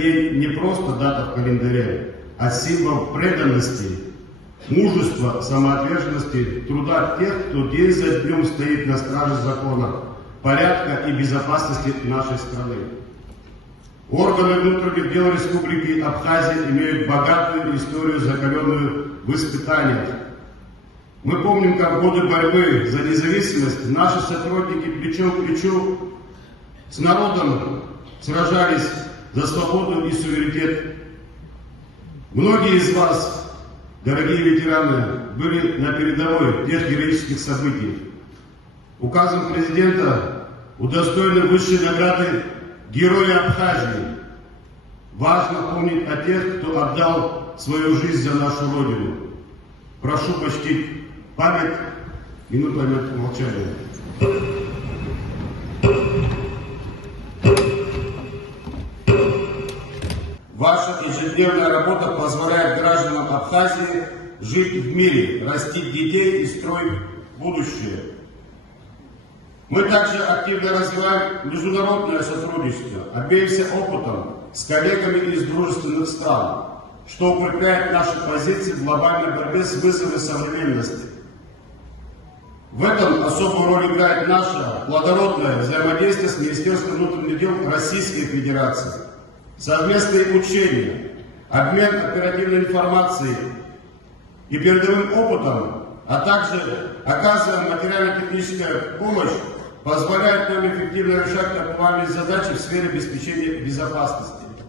этот день не просто дата в календаре, а символ преданности, мужества, самоотверженности, труда тех, кто день за днем стоит на страже закона, порядка и безопасности нашей страны. Органы внутренних дел Республики Абхазия имеют богатую историю, закаленную в испытаниях. Мы помним, как в годы борьбы за независимость наши сотрудники плечом к плечу с народом сражались за свободу и суверенитет. Многие из вас, дорогие ветераны, были на передовой тех героических событий. Указом президента удостоены высшей награды Герои Абхазии. Важно помнить о тех, кто отдал свою жизнь за нашу Родину. Прошу почтить память минутой молчания. Ваша ежедневная работа позволяет гражданам Абхазии жить в мире, растить детей и строить будущее. Мы также активно развиваем международное сотрудничество, обмениваемся опытом с коллегами из дружественных стран, что укрепляет наши позиции в глобальной борьбе с вызовами современности. В этом особую роль играет наше плодородное взаимодействие с Министерством внутренних дел Российской Федерации, совместные учения, обмен оперативной информацией и передовым опытом, а также оказываем материально-техническую помощь, позволяет нам эффективно решать актуальные задачи в сфере обеспечения безопасности.